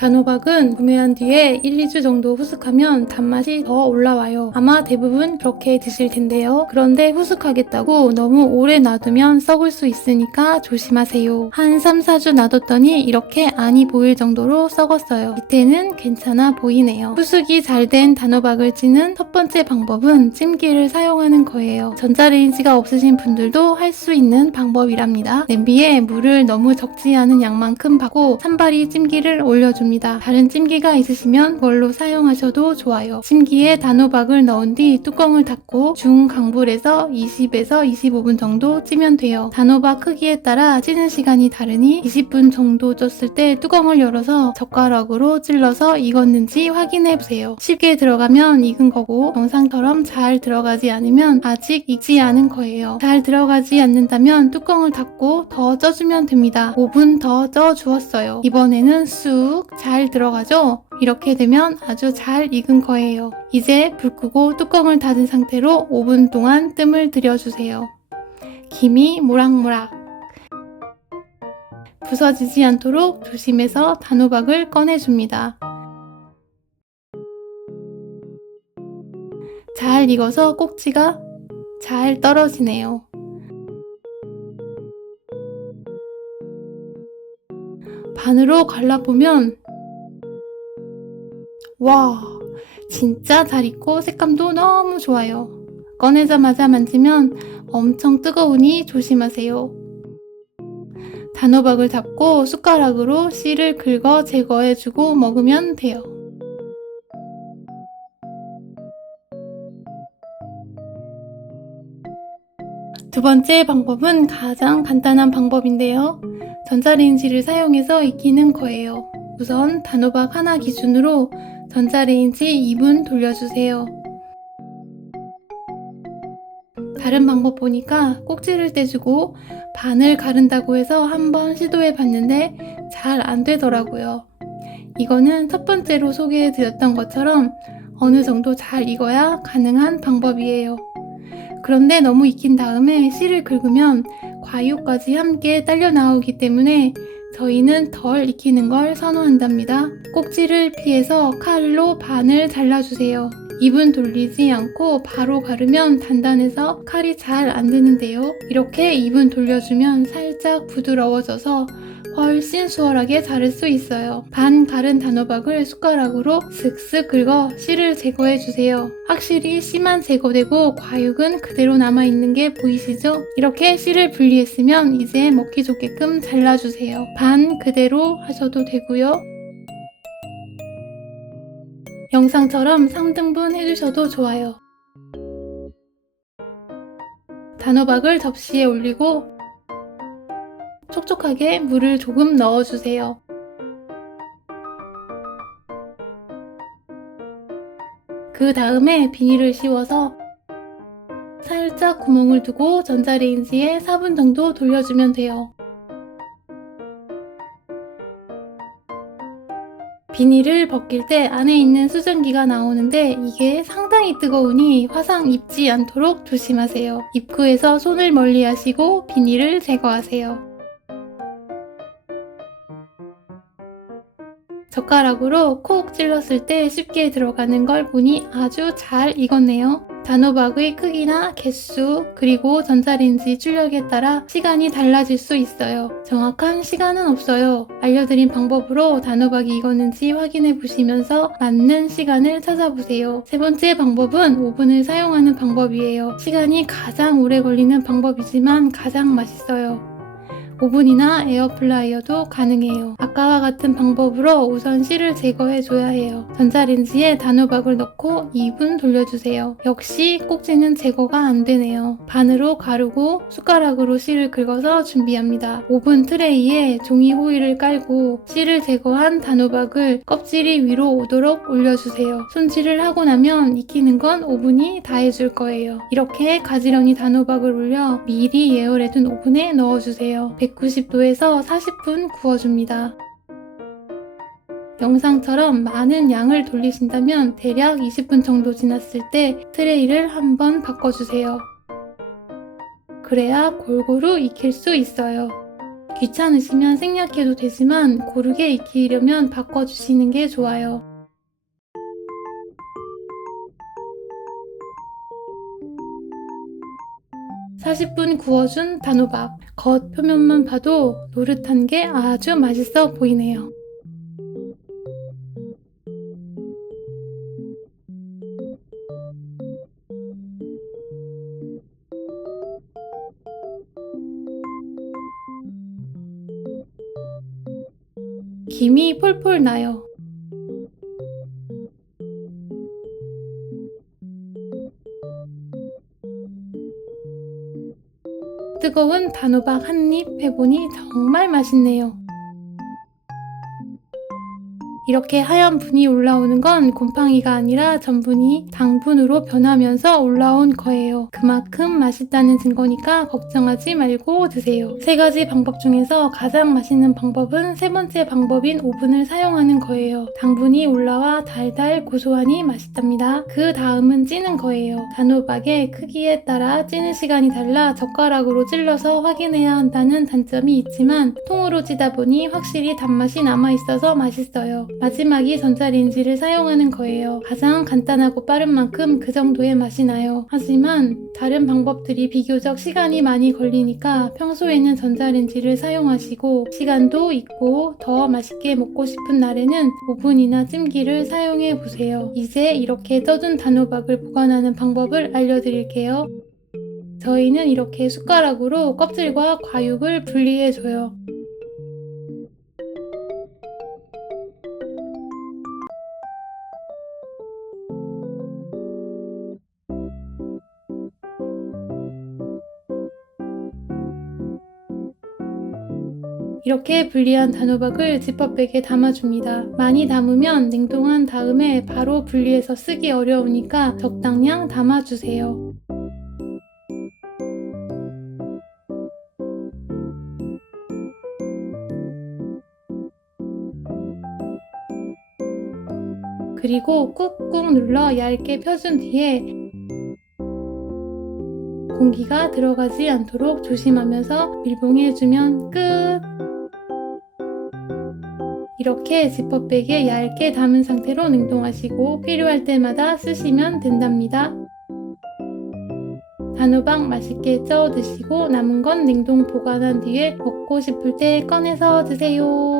단호박은 구매한 뒤에 1, 2주 정도 후숙하면 단맛이 더 올라와요. 아마 대부분 그렇게 드실 텐데요. 그런데 후숙하겠다고 너무 오래 놔두면 썩을 수 있으니까 조심하세요. 한 3, 4주 놔뒀더니 이렇게 안이 보일 정도로 썩었어요. 밑에는 괜찮아 보이네요. 후숙이 잘 된 단호박을 찌는 첫 번째 방법은 찜기를 사용하는 거예요. 전자레인지가 없으신 분들도 할 수 있는 방법이랍니다. 냄비에 물을 너무 적지 않은 양만큼 받고 산발이 찜기를 올려줍니다. 다른 찜기가 있으시면 그걸로 사용하셔도 좋아요. 찜기에 단호박을 넣은 뒤 뚜껑을 닫고 중강불에서 20에서 25분 정도 찌면 돼요. 단호박 크기에 따라 찌는 시간이 다르니 20분 정도 쪘을 때 뚜껑을 열어서 젓가락으로 찔러서 익었는지 확인해 보세요. 쉽게 들어가면 익은 거고 영상처럼 잘 들어가지 않으면 아직 익지 않은 거예요. 잘 들어가지 않는다면 뚜껑을 닫고 더 쪄주면 됩니다. 5분 더 쪄 주었어요. 이번에는 쑥잘 들어가죠? 이렇게 되면 아주 잘 익은 거예요. 이제 불 끄고 뚜껑을 닫은 상태로 5분 동안 뜸을 들여주세요. 김이 모락모락. 부서지지 않도록 조심해서 단호박을 꺼내줍니다. 잘 익어서 꼭지가 잘 떨어지네요. 반으로 갈라보면 와 진짜 잘 익고 색감도 너무 좋아요. 꺼내자마자 만지면 엄청 뜨거우니 조심하세요. 단호박을 잡고 숟가락으로 씨를 긁어 제거해주고 먹으면 돼요. 두 번째 방법은 가장 간단한 방법인데요. 전자레인지를 사용해서 익히는 거예요. 우선 단호박 하나 기준으로 전자레인 지 2분 돌려주세요. 다른 방법 보니까 꼭지를 떼주고 반을 가른다고 해서 한번 시도해 봤는데 잘 안 되더라고요. 이거는 첫 번째로 소개해 드렸던 것처럼 어느 정도 잘 익어야 가능한 방법이에요. 그런데 너무 익힌 다음에 씨를 긁으면 과육까지 함께 딸려 나오기 때문에 저희는 덜 익히는 걸 선호한답니다. 꼭지를 피해서 칼로 반을 잘라주세요. 입은 돌리지 않고 바로 가르면 단단해서 칼이 잘 안 드는데요. 이렇게 입은 돌려주면 살짝 부드러워져서 훨씬 수월하게 자를 수 있어요. 반 가른 단호박을 숟가락으로 슥슥 긁어 씨를 제거해 주세요. 확실히 씨만 제거되고 과육은 그대로 남아있는 게 보이시죠? 이렇게 씨를 분리했으면 이제 먹기 좋게끔 잘라주세요. 반 그대로 하셔도 되고요. 영상처럼 3등분 해주셔도 좋아요. 단호박을 접시에 올리고 촉촉하게 물을 조금 넣어주세요. 그 다음에 비닐을 씌워서 살짝 구멍을 두고 전자레인지에 4분 정도 돌려주면 돼요. 비닐을 벗길 때 안에 있는 수증기가 나오는데 이게 상당히 뜨거우니 화상 입지 않도록 조심하세요. 입구에서 손을 멀리 하시고 비닐을 제거하세요. 젓가락으로 콕 찔렀을 때 쉽게 들어가는 걸 보니 아주 잘 익었네요. 단호박의 크기나 개수, 그리고 전자레인지 출력에 따라 시간이 달라질 수 있어요. 정확한 시간은 없어요. 알려드린 방법으로 단호박이 익었는지 확인해 보시면서 맞는 시간을 찾아보세요. 세 번째 방법은 오븐을 사용하는 방법이에요. 시간이 가장 오래 걸리는 방법이지만 가장 맛있어요. 오븐이나 에어플라이어도 가능해요. 아까와 같은 방법으로 우선 씨를 제거해 줘야 해요. 전자레인지에 단호박을 넣고 2분 돌려주세요. 역시 꼭지는 제거가 안 되네요. 반으로 가르고 숟가락으로 씨를 긁어서 준비합니다. 오븐 트레이에 종이 호일을 깔고 씨를 제거한 단호박을 껍질이 위로 오도록 올려주세요. 손질을 하고 나면 익히는 건 오븐이 다 해줄 거예요. 이렇게 가지런히 단호박을 올려 미리 예열해둔 오븐에 넣어주세요. 190도에서 40분 구워줍니다. 영상처럼 많은 양을 돌리신다면 대략 20분 정도 지났을 때 트레이를 한번 바꿔주세요. 그래야 골고루 익힐 수 있어요. 귀찮으시면 생략해도 되지만 고르게 익히려면 바꿔주시는 게 좋아요. (40분) 구워준 단호박 겉 표면만 봐도 노릇한 게 아주 맛있어 보이네요. 김이 폴폴 나요. 뜨거운 단호박 한 입 해보니 정말 맛있네요. 이렇게 하얀 분이 올라오는 건 곰팡이가 아니라 전분이 당분으로 변하면서 올라온 거예요. 그만큼 맛있다는 증거니까 걱정하지 말고 드세요. 세 가지 방법 중에서 가장 맛있는 방법은 세 번째 방법인 오븐을 사용하는 거예요. 당분이 올라와 달달 고소하니 맛있답니다. 그 다음은 찌는 거예요. 단호박의 크기에 따라 찌는 시간이 달라 젓가락으로 찔러서 확인해야 한다는 단점이 있지만 통으로 찌다 보니 확실히 단맛이 남아있어서 맛있어요. 마지막이 전자레인지를 사용하는 거예요. 가장 간단하고 빠른 만큼 그 정도의 맛이 나요. 하지만 다른 방법들이 비교적 시간이 많이 걸리니까 평소에는 전자레인지를 사용하시고 시간도 있고 더 맛있게 먹고 싶은 날에는 오븐이나 찜기를 사용해 보세요. 이제 이렇게 떠둔 단호박을 보관하는 방법을 알려드릴게요. 저희는 이렇게 숟가락으로 껍질과 과육을 분리해줘요. 이렇게 분리한 단호박을 지퍼백에 담아줍니다. 많이 담으면 냉동한 다음에 바로 분리해서 쓰기 어려우니까 적당량 담아주세요. 그리고 꾹꾹 눌러 얇게 펴준 뒤에 공기가 들어가지 않도록 조심하면서 밀봉해주면 끝! 이렇게 지퍼백에 얇게 담은 상태로 냉동하시고 필요할 때마다 쓰시면 된답니다. 단호박 맛있게 쪄 드시고 남은 건 냉동 보관한 뒤에 먹고 싶을 때 꺼내서 드세요.